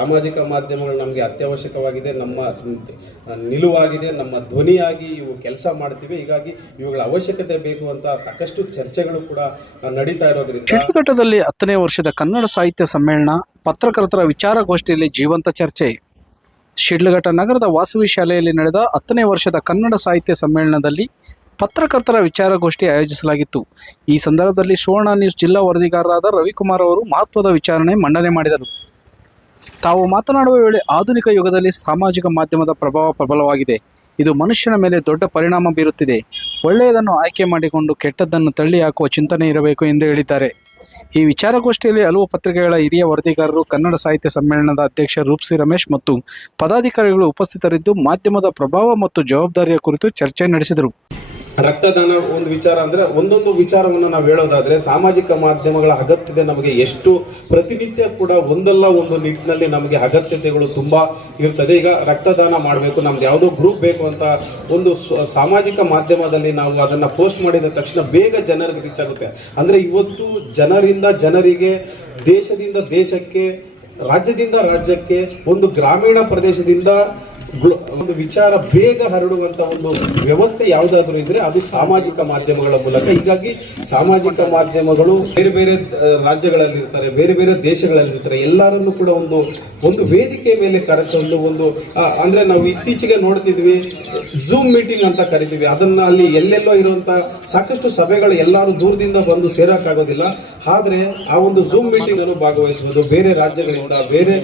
ಸಾಮಾಜಿಕ ಮಾಧ್ಯಮಗಳು ನಮಗೆ ಅತ್ಯವಶ್ಯಕವಾಗಿದೆ, ನಮ್ಮ ನಿಲುವಾಗಿದೆ, ನಮ್ಮ ಧ್ವನಿಯಾಗಿ ಇವು ಕೆಲಸ ಮಾಡ್ತೀವಿ. ಹೀಗಾಗಿ ಇವುಗಳ ಅವಶ್ಯಕತೆ ಬೇಕು ಅಂತ ಸಾಕಷ್ಟು ಚರ್ಚೆಗಳು ಕೂಡ ನಡೀತಾ ಇರೋದ್ರಿಂದ ಶಿಡ್ಲಘಟ್ಟದಲ್ಲಿ ಹತ್ತನೇ ವರ್ಷದ ಕನ್ನಡ ಸಾಹಿತ್ಯ ಸಮ್ಮೇಳನ ಪತ್ರಕರ್ತರ ವಿಚಾರಗೋಷ್ಠಿಯಲ್ಲಿ ಜೀವಂತ ಚರ್ಚೆ. ಶಿಡ್ಲಘಟ್ಟ ನಗರದ ವಾಸವಿ ಶಾಲೆಯಲ್ಲಿ ನಡೆದ ಹತ್ತನೇ ವರ್ಷದ ಕನ್ನಡ ಸಾಹಿತ್ಯ ಸಮ್ಮೇಳನದಲ್ಲಿ ಪತ್ರಕರ್ತರ ವಿಚಾರಗೋಷ್ಠಿ ಆಯೋಜಿಸಲಾಗಿತ್ತು. ಈ ಸಂದರ್ಭದಲ್ಲಿ ಸುವರ್ಣ ನ್ಯೂಸ್ ಜಿಲ್ಲಾ ವರದಿಗಾರರಾದ ರವಿಕುಮಾರ್ ಅವರು ಮಹತ್ವದ ವಿಚಾರಣೆ ಮಂಡನೆ ಮಾಡಿದರು. ತಾವು ಮಾತನಾಡುವ ವೇಳೆ ಆಧುನಿಕ ಯುಗದಲ್ಲಿ ಸಾಮಾಜಿಕ ಮಾಧ್ಯಮದ ಪ್ರಭಾವ ಪ್ರಬಲವಾಗಿದೆ. ಇದು ಮನುಷ್ಯನ ಮೇಲೆ ದೊಡ್ಡ ಪರಿಣಾಮ ಬೀರುತ್ತಿದೆ. ಒಳ್ಳೆಯದನ್ನು ಆಯ್ಕೆ ಮಾಡಿಕೊಂಡು ಕೆಟ್ಟದ್ದನ್ನು ತಳ್ಳಿ ಹಾಕುವ ಚಿಂತನೆ ಇರಬೇಕು ಎಂದು ಹೇಳಿದ್ದಾರೆ. ಈ ವಿಚಾರಗೋಷ್ಠಿಯಲ್ಲಿ ಹಲವು ಪತ್ರಿಕೆಗಳ ಹಿರಿಯ ವರದಿಗಾರರು, ಕನ್ನಡ ಸಾಹಿತ್ಯ ಸಮ್ಮೇಳನದ ಅಧ್ಯಕ್ಷ ರೂಪ್ಸಿ ರಮೇಶ್ ಮತ್ತು ಪದಾಧಿಕಾರಿಗಳು ಉಪಸ್ಥಿತರಿದ್ದು, ಮಾಧ್ಯಮದ ಪ್ರಭಾವ ಮತ್ತು ಜವಾಬ್ದಾರಿಯ ಕುರಿತು ಚರ್ಚೆ ನಡೆಸಿದರು. ರಕ್ತದಾನ ಒಂದು ವಿಚಾರ ಅಂದರೆ ಒಂದೊಂದು ವಿಚಾರವನ್ನು ನಾವು ಹೇಳೋದಾದ್ರೆ ಸಾಮಾಜಿಕ ಮಾಧ್ಯಮಗಳ ಅಗತ್ಯತೆ ನಮಗೆ ಎಷ್ಟು, ಪ್ರತಿನಿತ್ಯ ಕೂಡ ಒಂದಲ್ಲ ಒಂದು ನಿಟ್ಟಿನಲ್ಲಿ ನಮಗೆ ಅಗತ್ಯತೆಗಳು ತುಂಬ ಇರ್ತದೆ. ಈಗ ರಕ್ತದಾನ ಮಾಡಬೇಕು, ನಮ್ದು ಯಾವುದೋ ಗ್ರೂಪ್ ಬೇಕು ಅಂತ ಒಂದು ಸಾಮಾಜಿಕ ಮಾಧ್ಯಮದಲ್ಲಿ ನಾವು ಅದನ್ನು ಪೋಸ್ಟ್ ಮಾಡಿದ ತಕ್ಷಣ ಬೇಗ ಜನರಿಗೆ ರೀಚ್ ಆಗುತ್ತೆ. ಅಂದರೆ ಇವತ್ತು ಜನರಿಂದ ಜನರಿಗೆ, ದೇಶದಿಂದ ದೇಶಕ್ಕೆ, ರಾಜ್ಯದಿಂದ ರಾಜ್ಯಕ್ಕೆ, ಒಂದು ಗ್ರಾಮೀಣ ಪ್ರದೇಶದಿಂದ ಒಂದು ವಿಚಾರ ಬೇಗ ಹರಡುವಂತ ಒಂದು ವ್ಯವಸ್ಥೆ ಯಾವುದಾದ್ರೂ ಇದ್ರೆ ಅದು ಸಾಮಾಜಿಕ ಮಾಧ್ಯಮಗಳ ಮೂಲಕ. ಹೀಗಾಗಿ ಸಾಮಾಜಿಕ ಮಾಧ್ಯಮಗಳು ಬೇರೆ ಬೇರೆ ರಾಜ್ಯಗಳಲ್ಲಿ ಇರ್ತಾರೆ ಬೇರೆ ಬೇರೆ ದೇಶಗಳಲ್ಲಿ ಇರ್ತಾರೆ ಎಲ್ಲರನ್ನು ಕೂಡ ಒಂದು ಒಂದು ವೇದಿಕೆ ಮೇಲೆ ಕರೆತಂದು ಒಂದು ಅಂದ್ರೆ ನಾವು ಇತ್ತೀಚೆಗೆ ನೋಡ್ತಿದ್ವಿ ಝೂಮ್ ಮೀಟಿಂಗ್ ಅಂತ ಕರಿತೀವಿ. ಅದನ್ನ ಅಲ್ಲಿ ಎಲ್ಲೆಲ್ಲೋ ಇರುವಂತ ಸಾಕಷ್ಟು ಸಭೆಗಳು ಎಲ್ಲರೂ ದೂರದಿಂದ ಬಂದು ಸೇರಕ್ಕಾಗೋದಿಲ್ಲ. ಆದ್ರೆ ಆ ಒಂದು ಝೂಮ್ ಮೀಟಿಂಗ್ ಅನ್ನು ಭಾಗವಹಿಸಬಹುದು ಬೇರೆ ರಾಜ್ಯಗಳಿಂದ, ಬೇರೆ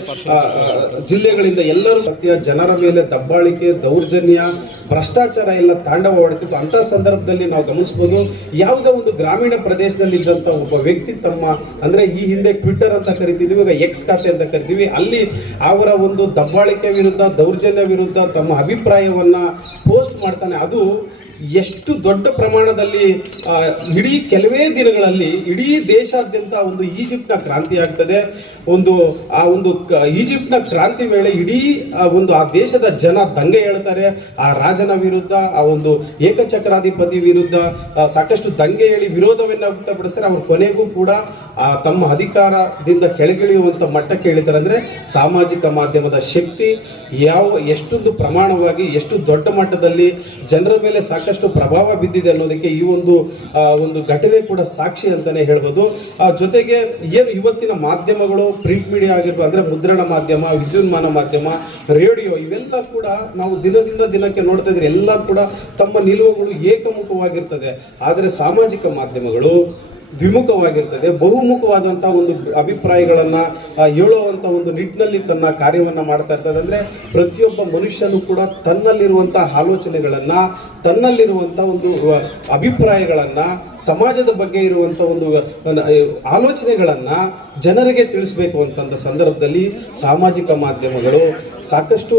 ಜಿಲ್ಲೆಗಳಿಂದ ಎಲ್ಲರೂ, ಜನರ ದಬ್ಬಾಳಿಕೆ, ದೌರ್ಜನ್ಯ, ಭ್ರಷ್ಟಾಚಾರ ಎಲ್ಲ ತಾಂಡವವಾಡ್ತಿತ್ತು ಅಂತ ಸಂದರ್ಭದಲ್ಲಿ ನಾವು ಗಮನಿಸಬಹುದು ಯಾವುದೋ ಒಂದು ಗ್ರಾಮೀಣ ಪ್ರದೇಶದಲ್ಲಿ ಇದ್ದಂತ ಒಬ್ಬ ವ್ಯಕ್ತಿ ತಮ್ಮ, ಅಂದ್ರೆ ಈ ಹಿಂದೆ ಟ್ವಿಟ್ಟರ್ ಅಂತ ಕರಿತಿದ್ವಿ ಈಗ ಎಕ್ಸ್ ಖಾತೆ ಅಂತ ಕರಿತೀವಿ ಅಲ್ಲಿ ಅವರ ಒಂದು ದಬ್ಬಾಳಿಕೆ ವಿರುದ್ಧ, ದೌರ್ಜನ್ಯ ವಿರುದ್ಧ ತಮ್ಮ ಅಭಿಪ್ರಾಯವನ್ನ ಪೋಸ್ಟ್ ಮಾಡ್ತಾನೆ. ಅದು ಎಷ್ಟು ದೊಡ್ಡ ಪ್ರಮಾಣದಲ್ಲಿ ಇಡೀ ಕೆಲವೇ ದಿನಗಳಲ್ಲಿ ಇಡೀ ದೇಶಾದ್ಯಂತ ಒಂದು ಈಜಿಪ್ಟ್ನ ಕ್ರಾಂತಿ ಆಗ್ತದೆ. ಒಂದು, ಆ ಒಂದು ಈಜಿಪ್ಟ್ನ ಕ್ರಾಂತಿ ವೇಳೆ ಇಡೀ ಒಂದು ಆ ದೇಶದ ಜನ ದಂಗೆ ಹೇಳ್ತಾರೆ. ಆ ರಾಜನ ವಿರುದ್ಧ, ಆ ಒಂದು ಏಕಚಕ್ರಾಧಿಪತಿ ವಿರುದ್ಧ ಸಾಕಷ್ಟು ದಂಗೆ ಹೇಳಿ ವಿರೋಧವನ್ನು ವ್ಯಕ್ತಪಡಿಸ್ತಾರೆ. ಅವ್ರ ಕೊನೆಗೂ ಕೂಡ ಆ ತಮ್ಮ ಅಧಿಕಾರದಿಂದ ಕೆಳಗಿಳಿಯುವಂಥ ಮಟ್ಟಕ್ಕೆ ಇಳಿತಾರೆ ಅಂದರೆ ಸಾಮಾಜಿಕ ಮಾಧ್ಯಮದ ಶಕ್ತಿ, ಯಾವ ಎಷ್ಟೊಂದು ಪ್ರಮಾಣವಾಗಿ, ಎಷ್ಟು ದೊಡ್ಡ ಮಟ್ಟದಲ್ಲಿ ಜನರ ಮೇಲೆ ಸಾಕಷ್ಟು ಪ್ರಭಾವ ಬಿದ್ದಿದೆ ಅನ್ನೋದಕ್ಕೆ ಈ ಒಂದು ಒಂದು ಘಟನೆ ಕೂಡ ಸಾಕ್ಷಿ ಅಂತಲೇ ಹೇಳ್ಬೋದು. ಜೊತೆಗೆ ಏನು ಇವತ್ತಿನ ಮಾಧ್ಯಮಗಳು ಪ್ರಿಂಟ್ ಮೀಡಿಯಾ ಆಗಿರ್ಬೋದು, ಅಂದರೆ ಮುದ್ರಣ ಮಾಧ್ಯಮ, ವಿದ್ಯುನ್ಮಾನ ಮಾಧ್ಯಮ, ರೇಡಿಯೋ, ಇವೆಲ್ಲ ಕೂಡ ನಾವು ದಿನದಿಂದ ದಿನಕ್ಕೆ ನೋಡ್ತಾ ಇದ್ರೆ ಎಲ್ಲ ಕೂಡ ತಮ್ಮ ನಿಲುವುಗಳು ಏಕಮುಖವಾಗಿರ್ತದೆ. ಆದರೆ ಸಾಮಾಜಿಕ ಮಾಧ್ಯಮಗಳು ದ್ವಿಮುಖವಾಗಿರ್ತದೆ. ಬಹುಮುಖವಾದಂಥ ಒಂದು ಅಭಿಪ್ರಾಯಗಳನ್ನು ಹೇಳುವಂಥ ಒಂದು ನಿಟ್ಟಿನಲ್ಲಿ ತನ್ನ ಕಾರ್ಯವನ್ನು ಮಾಡ್ತಾ ಇರ್ತದೆ. ಅಂದರೆ ಪ್ರತಿಯೊಬ್ಬ ಮನುಷ್ಯನು ಕೂಡ ತನ್ನಲ್ಲಿರುವಂಥ ಆಲೋಚನೆಗಳನ್ನು ತನ್ನಲ್ಲಿರುವಂಥ ಒಂದು ಅಭಿಪ್ರಾಯಗಳನ್ನು, ಸಮಾಜದ ಬಗ್ಗೆ ಇರುವಂಥ ಒಂದು ಆಲೋಚನೆಗಳನ್ನು ಜನರಿಗೆ ತಿಳಿಸ್ಬೇಕು ಅಂತಂದ ಸಂದರ್ಭದಲ್ಲಿ ಸಾಮಾಜಿಕ ಮಾಧ್ಯಮಗಳು ಸಾಕಷ್ಟು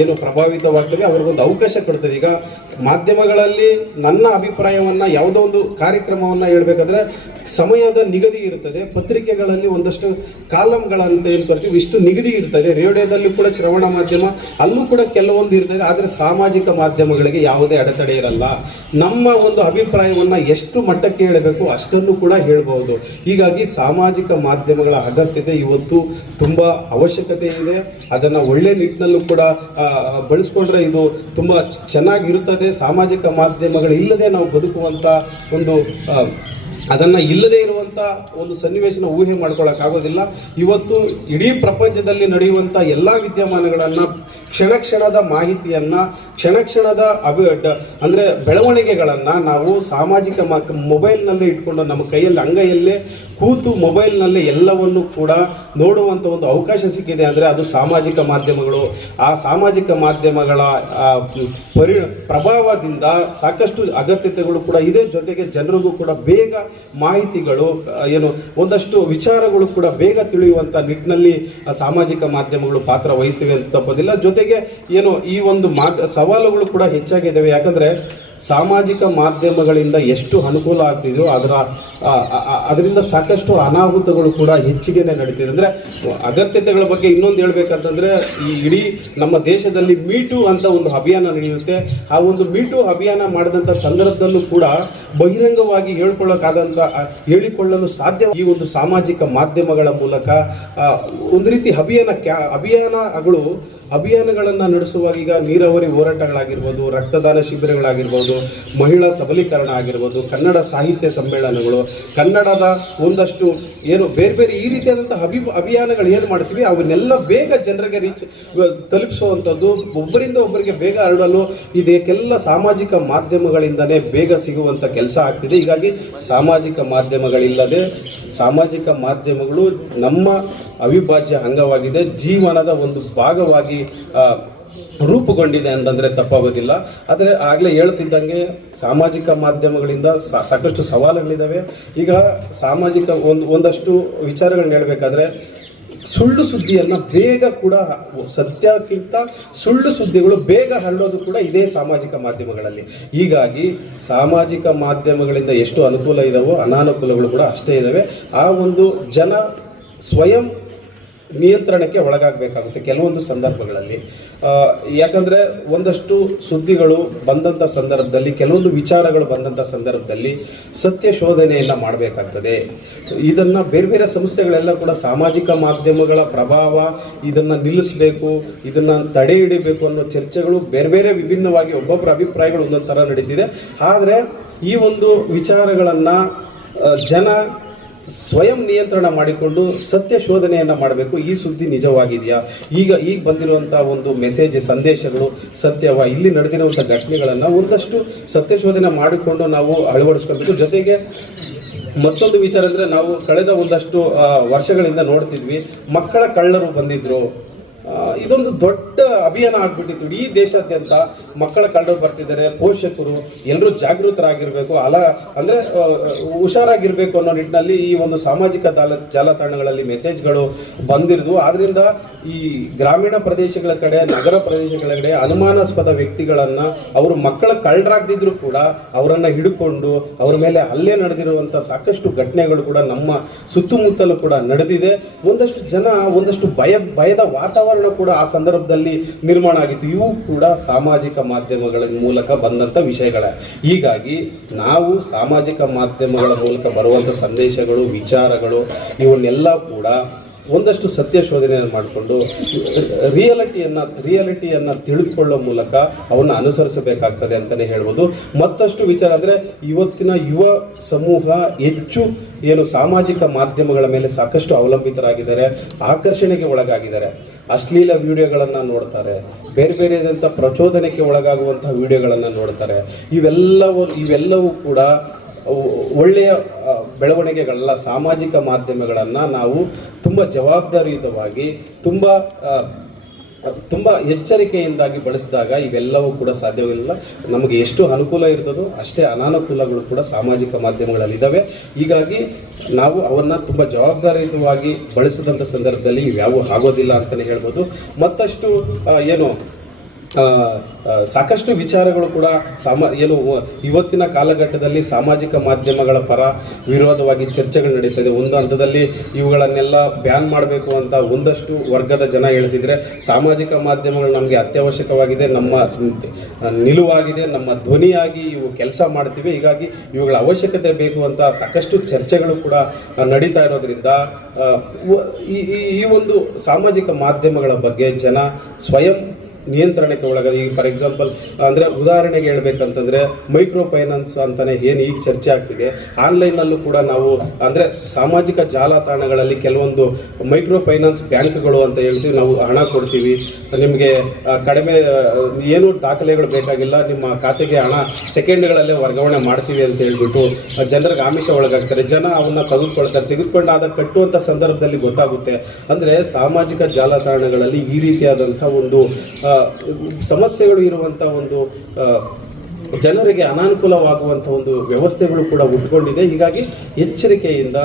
ಏನು ಪ್ರಭಾವಿತವಾಗ್ತದೆ ಅವ್ರಿಗೊಂದು ಅವಕಾಶ ಕೊಡ್ತದೆ. ಈಗ ಮಾಧ್ಯಮಗಳಲ್ಲಿ ನನ್ನ ಅಭಿಪ್ರಾಯವನ್ನು, ಯಾವುದೋ ಒಂದು ಕಾರ್ಯಕ್ರಮವನ್ನು ಹೇಳ್ಬೇಕಾದ್ರೆ ಸಮಯದ ನಿಗದಿ ಇರ್ತದೆ, ಪತ್ರಿಕೆಗಳಲ್ಲಿ ಒಂದಷ್ಟು ಕಾಲಮ್ಗಳಂತ ಏನು ಕರಿತೀವಿ, ಇಷ್ಟು ನಿಗದಿ ಇರ್ತದೆ. ರೇಡಿಯೋದಲ್ಲಿ ಕೂಡ ಶ್ರವಣ ಮಾಧ್ಯಮ, ಅಲ್ಲೂ ಕೂಡ ಕೆಲವೊಂದು ಇರ್ತದೆ, ಆದರೆ ಸಾಮಾಜಿಕ ಮಾಧ್ಯಮಗಳಿಗೆ ಯಾವುದೇ ಅಡೆತಡೆ ಇರಲ್ಲ. ನಮ್ಮ ಒಂದು ಅಭಿಪ್ರಾಯವನ್ನು ಎಷ್ಟು ಮಟ್ಟಕ್ಕೆ ಹೇಳಬೇಕು ಅಷ್ಟನ್ನು ಕೂಡ ಹೇಳ್ಬೋದು ಹೀಗಾಗಿ ಸಾಮಾಜಿಕ ಮಾಧ್ಯಮಗಳ ಅಗತ್ಯತೆ ಇವತ್ತು ತುಂಬ ಅವಶ್ಯಕತೆ ಇದೆ. ಅದನ್ನು ಒಳ್ಳೆ ನಿಟ್ಟಿನಲ್ಲೂ ಕೂಡ ಬಳಸ್ಕೊಂಡ್ರೆ ಇದು ತುಂಬ ಚೆನ್ನಾಗಿರುತ್ತದೆ. ಸಾಮಾಜಿಕ ಮಾಧ್ಯಮಗಳು ಇಲ್ಲದೆ ನಾವು ಬದುಕುವಂಥ ಒಂದು ಅದನ್ನ ಇಲ್ಲದೆ ಇರುವಂತ ಒಂದು ಸನ್ನಿವೇಶನ ಊಹೆ ಮಾಡ್ಕೊಳ್ಳೋಕ್ಕಾಗೋದಿಲ್ಲ ಇವತ್ತು ಇಡೀ ಪ್ರಪಂಚದಲ್ಲಿ ನಡೆಯುವಂತ ಎಲ್ಲಾ ವಿದ್ಯಮಾನಗಳನ್ನ ಕ್ಷಣ ಕ್ಷಣದ ಮಾಹಿತಿಯನ್ನ, ಕ್ಷಣ ಕ್ಷಣದ ಅಭಿ ಅಂದ್ರೆ ಬೆಳವಣಿಗೆಗಳನ್ನ ನಾವು ಸಾಮಾಜಿಕ ಮೊಬೈಲ್ನಲ್ಲೇ ಇಟ್ಕೊಂಡು ನಮ್ಮ ಕೈಯಲ್ಲಿ, ಅಂಗೈಯಲ್ಲೇ ಕೂತು ಮೊಬೈಲ್ನಲ್ಲೇ ಎಲ್ಲವನ್ನು ಕೂಡ ನೋಡುವಂತ ಒಂದು ಅವಕಾಶ ಸಿಕ್ಕಿದೆ ಅಂದ್ರೆ ಅದು ಸಾಮಾಜಿಕ ಮಾಧ್ಯಮಗಳು. ಆ ಸಾಮಾಜಿಕ ಮಾಧ್ಯಮಗಳ ಪರಿ, ಪ್ರಭಾವದಿಂದ ಸಾಕಷ್ಟು ಅಗತ್ಯತೆಗಳು ಕೂಡ ಇದೆ. ಜೊತೆಗೆ ಜನರಿಗೂ ಕೂಡ ಬೇಗ ಮಾಹಿತಿಗಳು ಏನು, ಒಂದಷ್ಟು ವಿಚಾರಗಳು ಕೂಡ ಬೇಗ ತಿಳಿಯುವಂಥ ನಿಟ್ಟಿನಲ್ಲಿ ಸಾಮಾಜಿಕ ಮಾಧ್ಯಮಗಳು ಪಾತ್ರ ವಹಿಸ್ತಿವೆ ಅಂತ ತಪ್ಪೋದಿಲ್ಲ. ಜೊತೆಗೆ, ಏನು, ಈ ಒಂದು ಮಾತ್ ಸವಾಲುಗಳು ಕೂಡ ಹೆಚ್ಚಾಗಿದ್ದಾವೆ. ಯಾಕಂದ್ರೆ ಸಾಮಾಜಿಕ ಮಾಧ್ಯಮಗಳಿಂದ ಎಷ್ಟು ಅನುಕೂಲ ಆಗ್ತಿದೆಯೋ ಅದರ ಅದರಿಂದ ಸಾಕಷ್ಟು ಅನಾಹುತಗಳು ಕೂಡ ಹೆಚ್ಚಿಗೆ ನಡೀತಿದೆ. ಅಂದರೆ ಅಗತ್ಯತೆಗಳ ಬಗ್ಗೆ ಇನ್ನೊಂದು ಹೇಳಬೇಕಂತಂದರೆ, ಈ ಇಡೀ ನಮ್ಮ ದೇಶದಲ್ಲಿ ಮೀಟು ಅಂತ ಒಂದು ಅಭಿಯಾನ ನಡೆಯುತ್ತೆ. ಆ ಒಂದು ಮೀಟು ಅಭಿಯಾನ ಮಾಡಿದಂಥ ಸಂದರ್ಭದಲ್ಲೂ ಕೂಡ ಬಹಿರಂಗವಾಗಿ ಹೇಳ್ಕೊಳ್ಳೋಕ್ಕಾದಂಥ ಹೇಳಿಕೊಳ್ಳಲು ಸಾಧ್ಯ ಈ ಒಂದು ಸಾಮಾಜಿಕ ಮಾಧ್ಯಮಗಳ ಮೂಲಕ ಒಂದು ರೀತಿ ಅಭಿಯಾನ ಕ್ಯಾ ಅಭಿಯಾನಗಳು ಅಭಿಯಾನಗಳನ್ನು ನಡೆಸುವಾಗ ಈಗ ನೀರಾವರಿ ಹೋರಾಟಗಳಾಗಿರ್ಬೋದು, ರಕ್ತದಾನ ಶಿಬಿರಗಳಾಗಿರ್ಬೋದು, ಮಹಿಳಾ ಸಬಲೀಕರಣ ಆಗಿರ್ಬೋದು, ಕನ್ನಡ ಸಾಹಿತ್ಯ ಸಮ್ಮೇಳನಗಳು, ಕನ್ನಡದ ಒಂದಷ್ಟು ಏನು ಬೇರೆ ಬೇರೆ ಈ ರೀತಿಯಾದಂಥ ಅಭಿ ಅಭಿಯಾನಗಳು ಏನು ಮಾಡ್ತೀವಿ, ಅವನ್ನೆಲ್ಲ ಬೇಗ ಜನರಿಗೆ ರೀಚ್ ತಲುಪಿಸುವಂಥದ್ದು, ಒಬ್ಬರಿಂದ ಒಬ್ಬರಿಗೆ ಬೇಗ ಹರಡಲು ಇದಕ್ಕೆಲ್ಲ ಸಾಮಾಜಿಕ ಮಾಧ್ಯಮಗಳಿಂದನೇ ಬೇಗ ಸಿಗುವಂಥ ಕೆಲಸ ಆಗ್ತಿದೆ. ಹೀಗಾಗಿ ಸಾಮಾಜಿಕ ಮಾಧ್ಯಮಗಳಿಲ್ಲದೆ, ಸಾಮಾಜಿಕ ಮಾಧ್ಯಮಗಳು ನಮ್ಮ ಅವಿಭಾಜ್ಯ ಅಂಗವಾಗಿದೆ. ಜೀವನದ ಒಂದು ಭಾಗವಾಗಿ ರೂಪುಗೊಂಡಿದೆ ಅಂತಂದರೆ ತಪ್ಪಾಗೋದಿಲ್ಲ. ಆದರೆ ಆಗಲೇ ಹೇಳ್ತಿದ್ದಂಗೆ ಸಾಮಾಜಿಕ ಮಾಧ್ಯಮಗಳಿಂದ ಸಾಕಷ್ಟು ಸವಾಲುಗಳಿದ್ದಾವೆ ಈಗ ಸಾಮಾಜಿಕ ಒಂದು, ಒಂದಷ್ಟು ವಿಚಾರಗಳನ್ನ ಹೇಳಬೇಕಾದ್ರೆ, ಸುಳ್ಳು ಸುದ್ದಿಯನ್ನು ಬೇಗ ಕೂಡ ಸತ್ಯಕ್ಕಿಂತ ಸುಳ್ಳು ಸುದ್ದಿಗಳು ಬೇಗ ಹರಡೋದು ಕೂಡ ಇದೇ ಸಾಮಾಜಿಕ ಮಾಧ್ಯಮಗಳಲ್ಲಿ. ಹೀಗಾಗಿ ಸಾಮಾಜಿಕ ಮಾಧ್ಯಮಗಳಿಂದ ಎಷ್ಟು ಅನುಕೂಲ ಇದಾವೋ ಅನಾನುಕೂಲಗಳು ಕೂಡ ಅಷ್ಟೇ ಇದ್ದಾವೆ ಆ ಒಂದು ಜನ ಸ್ವಯಂ ನಿಯಂತ್ರಣಕ್ಕೆ ಒಳಗಾಗಬೇಕಾಗುತ್ತೆ ಕೆಲವೊಂದು ಸಂದರ್ಭಗಳಲ್ಲಿ. ಯಾಕಂದರೆ ಒಂದಷ್ಟು ಸುದ್ದಿಗಳು ಬಂದಂಥ ಸಂದರ್ಭದಲ್ಲಿ, ಕೆಲವೊಂದು ವಿಚಾರಗಳು ಬಂದಂಥ ಸಂದರ್ಭದಲ್ಲಿ ಸತ್ಯ ಶೋಧನೆಯನ್ನು ಮಾಡಬೇಕಾಗ್ತದೆ. ಇದನ್ನು ಬೇರೆ ಬೇರೆ ಸಂಸ್ಥೆಗಳೆಲ್ಲ ಕೂಡ ಸಾಮಾಜಿಕ ಮಾಧ್ಯಮಗಳ ಪ್ರಭಾವ, ಇದನ್ನು ನಿಲ್ಲಿಸಬೇಕು, ಇದನ್ನು ತಡೆ ಹಿಡಿಬೇಕು ಅನ್ನೋ ಚರ್ಚೆಗಳು ಬೇರೆ ಬೇರೆ ವಿಭಿನ್ನವಾಗಿ ಒಬ್ಬೊಬ್ಬರ ಅಭಿಪ್ರಾಯಗಳು ಒಂದೊಂದು ಥರ ನಡೀತಿದೆ. ಆದರೆ ಈ ಒಂದು ವಿಚಾರಗಳನ್ನು ಜನ ಸ್ವಯಂ ನಿಯಂತ್ರಣ ಮಾಡಿಕೊಂಡು ಸತ್ಯ ಶೋಧನೆಯನ್ನು ಮಾಡಬೇಕು. ಈ ಸುದ್ದಿ ನಿಜವಾಗಿದೆಯಾ? ಈಗ ಈಗ ಬಂದಿರುವಂಥ ಒಂದು ಮೆಸೇಜ್ ಸಂದೇಶಗಳು ಸತ್ಯವ? ಇಲ್ಲಿ ನಡೆದಿರುವಂಥ ಘಟನೆಗಳನ್ನು ಒಂದಷ್ಟು ಸತ್ಯ ಶೋಧನೆ ಮಾಡಿಕೊಂಡು ನಾವು ಅಳವಡಿಸ್ಕೊಳ್ಬೇಕು. ಜೊತೆಗೆ ಮತ್ತೊಂದು ವಿಚಾರ ಅಂದರೆ ನಾವು ಕಳೆದ ಒಂದಷ್ಟು ವರ್ಷಗಳಿಂದ ನೋಡ್ತಿದ್ವಿ. ಮಕ್ಕಳ ಕಳ್ಳರು ಬಂದಿದ್ರು. ಆ, ಇದೊಂದು ದೊಡ್ಡ ಅಭಿಯಾನ ಆಗ್ಬಿಟ್ಟಿತ್ತು. ಇಡೀ ದೇಶಾದ್ಯಂತ ಮಕ್ಕಳ ಕಳ್ಳರು ಬರ್ತಿದ್ದಾರೆ. ಪೋಷಕರು ಎಲ್ಲರೂ ಜಾಗೃತರಾಗಿರ್ಬೇಕು. ಅಲ, ಅಂದ್ರೆ ಹುಷಾರಾಗಿರಬೇಕು ಅನ್ನೋ ನಿಟ್ಟಿನಲ್ಲಿ ಈ ಒಂದು ಸಾಮಾಜಿಕ ಜಾಲ, ಜಾಲತಾಣಗಳಲ್ಲಿ ಮೆಸೇಜ್ಗಳು ಬಂದಿರೋದು. ಆದ್ರಿಂದ ಈ ಗ್ರಾಮೀಣ ಪ್ರದೇಶಗಳ ಕಡೆ, ನಗರ ಪ್ರದೇಶಗಳ ಕಡೆ ಅನುಮಾನಾಸ್ಪದ ವ್ಯಕ್ತಿಗಳನ್ನ ಅವರು ಮಕ್ಕಳ ಕಳ್ಳರಾಗದಿದ್ರು ಕೂಡ ಅವರನ್ನ ಹಿಡ್ಕೊಂಡು ಅವ್ರ ಮೇಲೆ ಅಲ್ಲೇ ನಡೆದಿರುವಂತ ಸಾಕಷ್ಟು ಘಟನೆಗಳು ಕೂಡ ನಮ್ಮ ಸುತ್ತಮುತ್ತಲೂ ಕೂಡ ನಡೆದಿದೆ. ಒಂದಷ್ಟು ಜನ ಒಂದಷ್ಟು ಭಯ, ಭಯದ ವಾತಾವರಣ ಕೂಡ ಆ ಸಂದರ್ಭದಲ್ಲಿ ನಿರ್ಮಾಣ ಆಗಿತ್ತು. ಇವು ಕೂಡ ಸಾಮಾಜಿಕ ಮಾಧ್ಯಮಗಳ ಮೂಲಕ ಬಂದಂಥ ವಿಷಯಗಳೇ. ಹೀಗಾಗಿ ನಾವು ಸಾಮಾಜಿಕ ಮಾಧ್ಯಮಗಳ ಮೂಲಕ ಬರುವಂಥ ಸಂದೇಶಗಳು, ವಿಚಾರಗಳು, ಇವನ್ನೆಲ್ಲ ಕೂಡ ಒಂದಷ್ಟು ಸತ್ಯ ಶೋಧನೆಯನ್ನು ಮಾಡಿಕೊಂಡು, ರಿಯಾಲಿಟಿಯನ್ನು ರಿಯಾಲಿಟಿಯನ್ನು ತಿಳಿದುಕೊಳ್ಳೋ ಮೂಲಕ ಅವನ್ನ ಅನುಸರಿಸಬೇಕಾಗ್ತದೆ ಅಂತಲೇ ಹೇಳ್ಬೋದು. ಮತ್ತಷ್ಟು ವಿಚಾರ ಅಂದರೆ ಇವತ್ತಿನ ಯುವ ಸಮೂಹ ಹೆಚ್ಚು ಏನು ಸಾಮಾಜಿಕ ಮಾಧ್ಯಮಗಳ ಮೇಲೆ ಸಾಕಷ್ಟು ಅವಲಂಬಿತರಾಗಿದ್ದಾರೆ, ಆಕರ್ಷಣೆಗೆ ಒಳಗಾಗಿದ್ದಾರೆ. ಅಶ್ಲೀಲ ವಿಡಿಯೋಗಳನ್ನು ನೋಡ್ತಾರೆ, ಬೇರೆ ಬೇರೆದಂಥ ಪ್ರಚೋದನೆಗೆ ಒಳಗಾಗುವಂತಹ ವಿಡಿಯೋಗಳನ್ನು ನೋಡ್ತಾರೆ. ಇವೆಲ್ಲವೂ ಇವೆಲ್ಲವೂ ಕೂಡ ಒಳ್ಳೆಯ ಬೆಳವಣಿಗೆಗಳಲ್ಲ ಸಾಮಾಜಿಕ ಮಾಧ್ಯಮಗಳನ್ನು ನಾವು ತುಂಬ ಜವಾಬ್ದಾರಿಯುತವಾಗಿ, ತುಂಬ ಆ, ತುಂಬ ಎಚ್ಚರಿಕೆಯಿಂದಾಗಿ ಬಳಸಿದಾಗ ಇವೆಲ್ಲವೂ ಕೂಡ ಸಾಧ್ಯವಿಲ್ಲ. ನಮಗೆ ಎಷ್ಟು ಅನುಕೂಲ ಇರ್ತದೋ ಅಷ್ಟೇ ಅನಾನುಕೂಲಗಳು ಕೂಡ ಸಾಮಾಜಿಕ ಮಾಧ್ಯಮಗಳಲ್ಲಿ ಇದ್ದಾವೆ ಹೀಗಾಗಿ ನಾವು ಅವನ್ನು ತುಂಬ ಜವಾಬ್ದಾರಿಯುತವಾಗಿ ಬಳಸಿದಂಥ ಸಂದರ್ಭದಲ್ಲಿ ಇವ್ಯಾವೂ ಆಗೋದಿಲ್ಲ ಅಂತಲೇ ಹೇಳ್ಬೋದು. ಮತ್ತಷ್ಟು ಏನು ಸಾಕಷ್ಟು ವಿಚಾರಗಳು ಕೂಡ ಸಾಮ, ಏನು ಇವತ್ತಿನ ಕಾಲಘಟ್ಟದಲ್ಲಿ ಸಾಮಾಜಿಕ ಮಾಧ್ಯಮಗಳ ಪರ ವಿರೋಧವಾಗಿ ಚರ್ಚೆಗಳು ನಡೀತದೆ ಒಂದು ಹಂತದಲ್ಲಿ ಇವುಗಳನ್ನೆಲ್ಲ ಬ್ಯಾನ್ ಮಾಡಬೇಕು ಅಂತ ಒಂದಷ್ಟು ವರ್ಗದ ಜನ ಹೇಳ್ತಿದ್ರೆ ಸಾಮಾಜಿಕ ಮಾಧ್ಯಮಗಳು ನಮಗೆ ಅತ್ಯವಶ್ಯಕವಾಗಿದೆ. ನಮ್ಮ ನಿಲುವಾಗಿದೆ. ನಮ್ಮ ಧ್ವನಿಯಾಗಿ ಇವು ಕೆಲಸ ಮಾಡ್ತೀವಿ. ಹೀಗಾಗಿ ಇವುಗಳ ಅವಶ್ಯಕತೆ ಬೇಕು ಅಂತ ಸಾಕಷ್ಟು ಚರ್ಚೆಗಳು ಕೂಡ ನಡೀತಾ ಇರೋದ್ರಿಂದ ಈ ಒಂದು ಸಾಮಾಜಿಕ ಮಾಧ್ಯಮಗಳ ಬಗ್ಗೆ ಜನ ಸ್ವಯಂ ನಿಯಂತ್ರಣಕ್ಕೆ ಒಳಗಾದ ಈಗ ಫಾರ್ ಎಕ್ಸಾಂಪಲ್ ಅಂದರೆ ಉದಾಹರಣೆಗೆ ಹೇಳಬೇಕಂತಂದರೆ ಮೈಕ್ರೋ ಫೈನಾನ್ಸ್ ಅಂತಲೇ ಏನು ಈಗ ಚರ್ಚೆ ಆಗ್ತಿದೆ. ಆನ್ಲೈನಲ್ಲೂ ಕೂಡ ನಾವು ಅಂದರೆ ಸಾಮಾಜಿಕ ಜಾಲತಾಣಗಳಲ್ಲಿ ಕೆಲವೊಂದು ಮೈಕ್ರೋ ಫೈನಾನ್ಸ್ ಬ್ಯಾಂಕ್ಗಳು ಅಂತ ಹೇಳ್ತೀವಿ, ನಾವು ಹಣ ಕೊಡ್ತೀವಿ. ನಿಮಗೆ ಕಡಿಮೆ ಏನು ದಾಖಲೆಗಳು ಬೇಕಾಗಿಲ್ಲ, ನಿಮ್ಮ ಖಾತೆಗೆ ಹಣ ಸೆಕೆಂಡ್ಗಳಲ್ಲೇ ವರ್ಗಾವಣೆ ಮಾಡ್ತೀವಿ ಅಂತ ಹೇಳ್ಬಿಟ್ಟು ಜನರಿಗೆ ಆಮಿಷ ಒಳಗಾಗ್ತಾರೆ. ಜನ ಅವನ್ನ ತೆಗೆದುಕೊಳ್ತಾರೆ. ತೆಗೆದುಕೊಂಡಾದ ಕಟ್ಟುವಂಥ ಸಂದರ್ಭದಲ್ಲಿ ಗೊತ್ತಾಗುತ್ತೆ. ಅಂದರೆ ಸಾಮಾಜಿಕ ಜಾಲತಾಣಗಳಲ್ಲಿ ಈ ರೀತಿಯಾದಂಥ ಒಂದು ಸಮಸ್ಯೆಗಳು ಇರುವಂಥ ಒಂದು ಜನರಿಗೆ ಅನಾನುಕೂಲವಾಗುವಂಥ ಒಂದು ವ್ಯವಸ್ಥೆಗಳು ಕೂಡ ಉಟ್ಕೊಂಡಿದೆ. ಹೀಗಾಗಿ ಎಚ್ಚರಿಕೆಯಿಂದ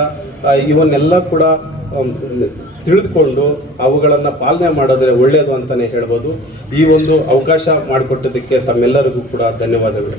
ಇವನ್ನೆಲ್ಲ ಕೂಡ ತಿಳಿದುಕೊಂಡು ಅವುಗಳನ್ನು ಪಾಲನೆ ಮಾಡಿದ್ರೆ ಒಳ್ಳೆಯದು ಅಂತಲೇ ಹೇಳ್ಬೋದು. ಈ ಒಂದು ಅವಕಾಶ ಮಾಡಿಕೊಟ್ಟದಕ್ಕೆ ತಮ್ಮೆಲ್ಲರಿಗೂ ಕೂಡ ಧನ್ಯವಾದಗಳು.